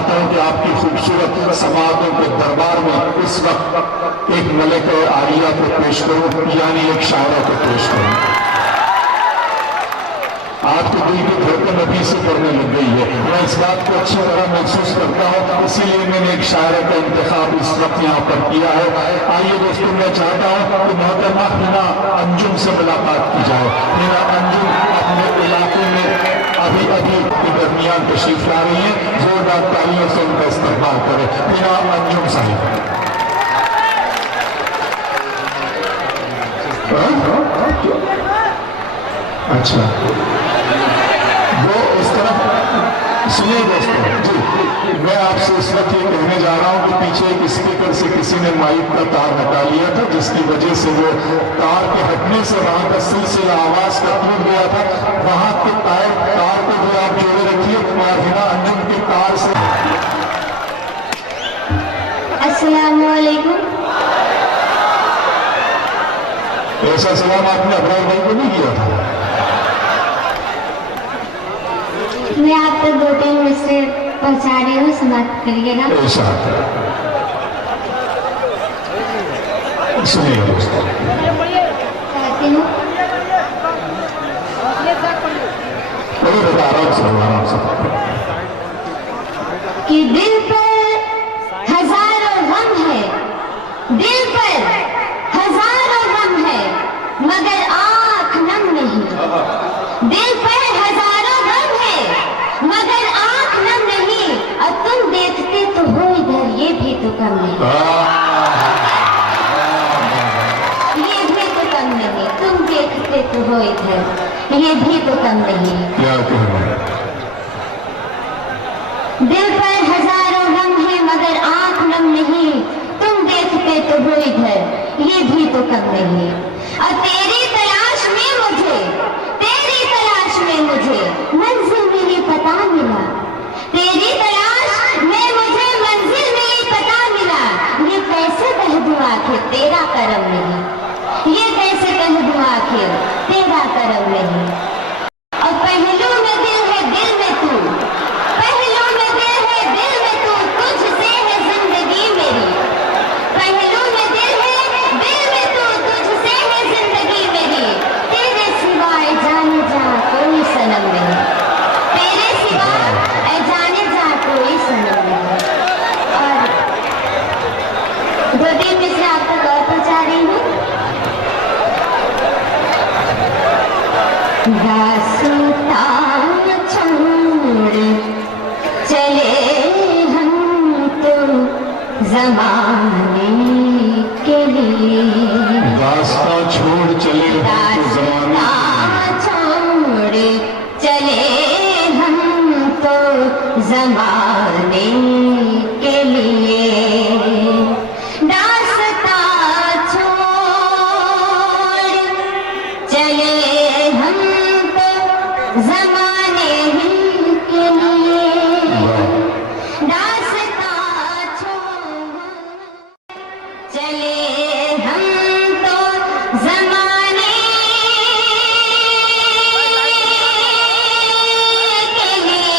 چاہتا ہوں کہ آپ کی خوبصورت سماعتوں کے دربار میں اس وقت ایک ملک عالیہ کو پیش کروں، یعنی ایک شاعرہ کو پیش کروں۔ آپ کے دل کی دھڑکن ابھی سے پڑنے لگ گئی ہے، میں اس بات کو اچھی طرح محسوس کرتا ہوں، اسی لیے میں نے ایک شاعرہ کا انتخاب اس وقت یہاں پر کیا ہے۔ آئیے دوستوں، میں چاہتا ہوں کہ محترمہ حنا انجم سے ملاقات کی جائے۔ حنا انجم اپنے علاقے میں ابھی کے درمیان تشریف لا رہی ہیں، زوردار تالیوں سے ان کا استقبال کرے۔ حنا انجم صاحب۔ اچھا وہ اس طرف سنیے دوستوں، جی میں آپ سے اس وقت یہ کہنے جا رہا ہوں کہ پیچھے ایک اسپیکر سے کسی نے مائک کا تار ہٹا لیا تھا، جس کی وجہ سے وہ تار کے ہٹنے سے وہاں کا سلسلہ آواز کا ٹوٹ گیا تھا۔ وہاں کے تار کو بھی آپ جوڑے رکھیے اور حنا انجم کے تار سے۔ السلام علیکم۔ ایسا سلام آپ نے ابرار بھائی کو نہیں کیا تھا؟ میں آپ تک 2-3 مصرے پہنچا رہی ہوں، سماعت کریے گا۔ ارشاد سنیے دوستوں۔ چاہتی ہوں آرام سے کہ دل پر ہزاروں غم ہے، دل پر ہزاروں غم ہے مگر آنکھ نم نہیں، دل پر ہزاروں غم ہے مگر آنکھ نم نہیں، اور تم دیکھتے تو ہو ادھر یہ بھی تو کم نہیں، یہ بھی تو کم نہیں، تم دیکھتے تو ہو ادھر یہ بھی تو کم نہیں۔ کیا کہنا؟ دل پر ہزاروں غم ہے مگر آنکھ نم نہیں، تم دیکھتے تو ہو ادھر یہ بھی تو کم نہیں، اور تیری تلاش میں مجھے منزل ملی پتا ملا، تیری تلاش میں مجھے منزل ملی پتا ملا، یہ کیسے کہہ دوں آخر تیرا کرم نہیں، یہ کیسے کہہ دوں آخر تیرا کرم نہیں، اور پہلو میں دل ہے دل میں تو، پہلو میں دل ہے دل میں تو، تجھ سے ہے زندگی میری، پہلو میں دل ہے دل میں تو، تجھ سے ہے زندگی میری، تیرے سوائے جانے جا کوئی صنم نہیں، تیرے سوا اے جانے جا کوئی صنم نہیں۔ اور 2-3 مصرے آپ تک اور پہنچا رہی ہوں۔ داستان چھوڑ چلے ہم تو زمانے کے لیے، راستہ چھوڑ چلے ہم تو زمانے چھوڑ چلے ہم تو زمانے کے لیے، داستان چھوڑ چلے ہم تو زمانے ہی کے لیے، داستان چھوڑ چلے ہم تو زمانے کے لیے،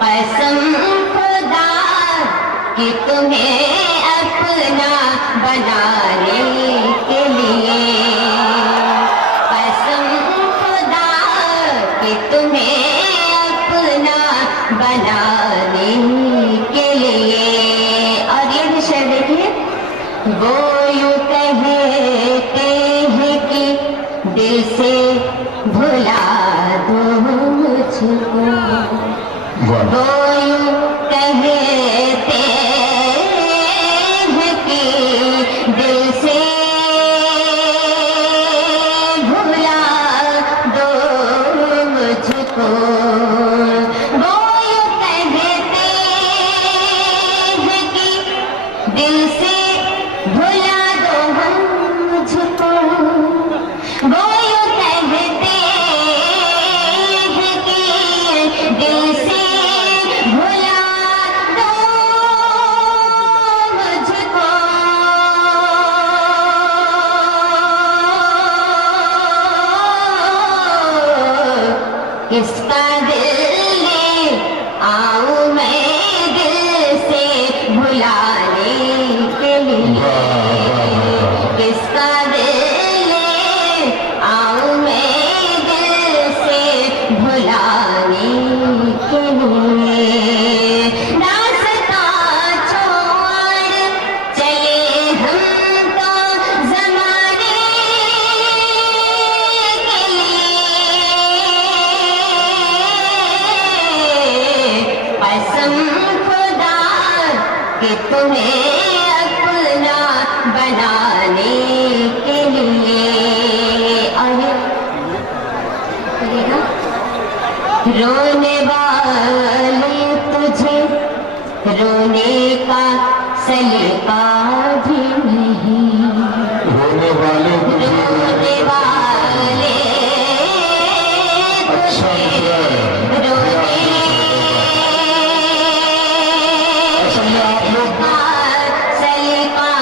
قسم خدا کہ تمہیں اپنا بنانے کے لیے، قسم خدا کہ تمہیں اپنا بنانے کے لیے۔ اور یہ بھی شعر دیکھیے، وہ یوں کہتے ہیں کہ دل سے بھلا دو مجھ کو، وہ یوں کہتے ہیں کہ دل سے بھلا دو مجھ کو، وہ یوں کہتے ہیں کہ دل سے بھلا دو مجھ کو، وہ یوں کہتے ہیں کہ دل سے کہ تمہیں اپنا بنانے کے لیے رونے والے تجھے رونے کا سلیقہ بھی نہیں، رونے والے رونے والے اچھا رونے اصل میں آپ لوگ کا سلیقہ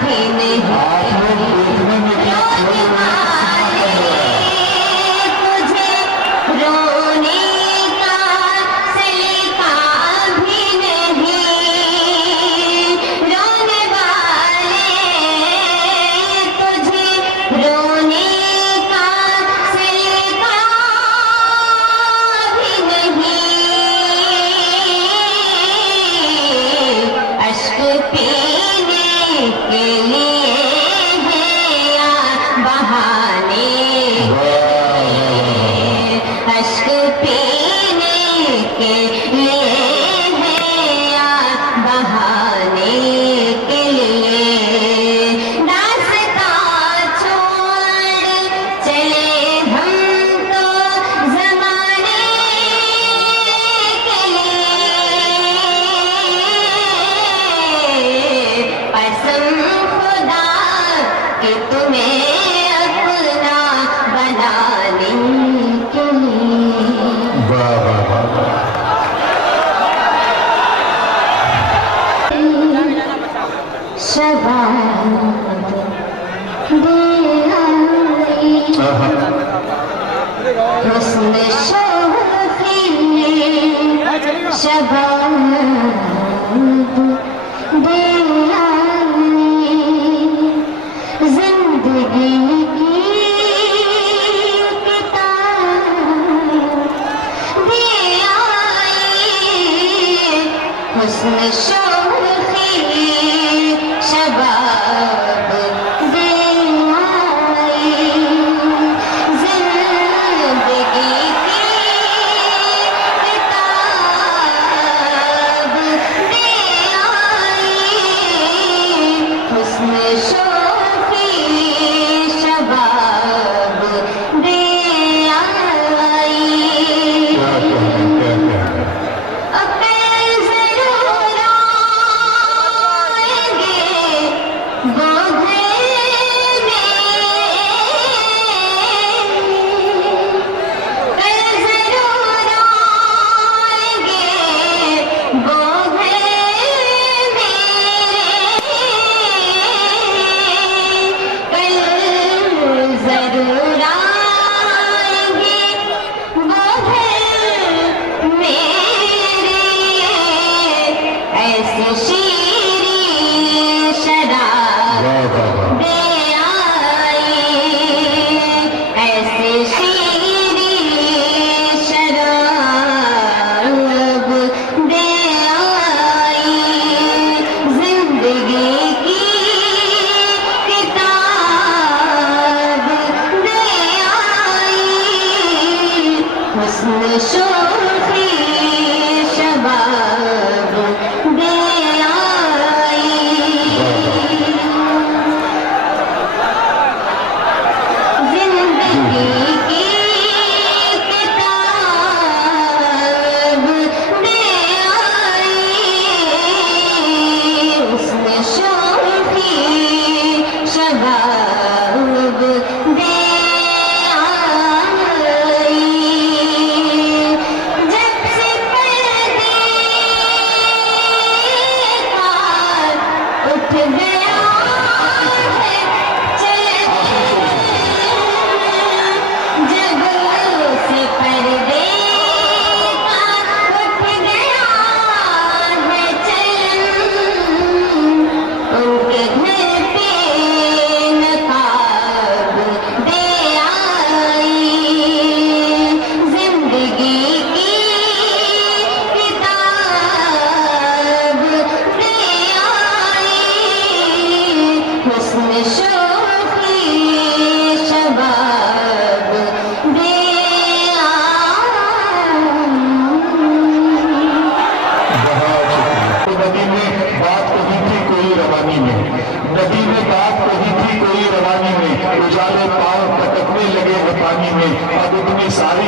بھی نہیں، دیکھنے میں کیا تجھے رونے کا سلیقہ بھی نہیں، رونے والے تجھے رونے کا سلیقہ بھی نہیں، اشک پینے کے لیے ہے یا بہانے، اشک پینے کے لیے ہے یا بہانے کے لیے، داستان چھوڑ چلے ہم تو زمانے کے لیے، قسم خدا کہ تمہیں اپنا بنانے کے لیے۔ واہ واہ واہ شباب دے آئی، حسن شوخی شباب دے آئی، زندگی کی کتاب دے آئی، حسن شوخی شباب دے آئی، زندگی کی کتاب دے آئی، حسن شوخی شباب دے آئی، کیا کہنا اب میں ضرور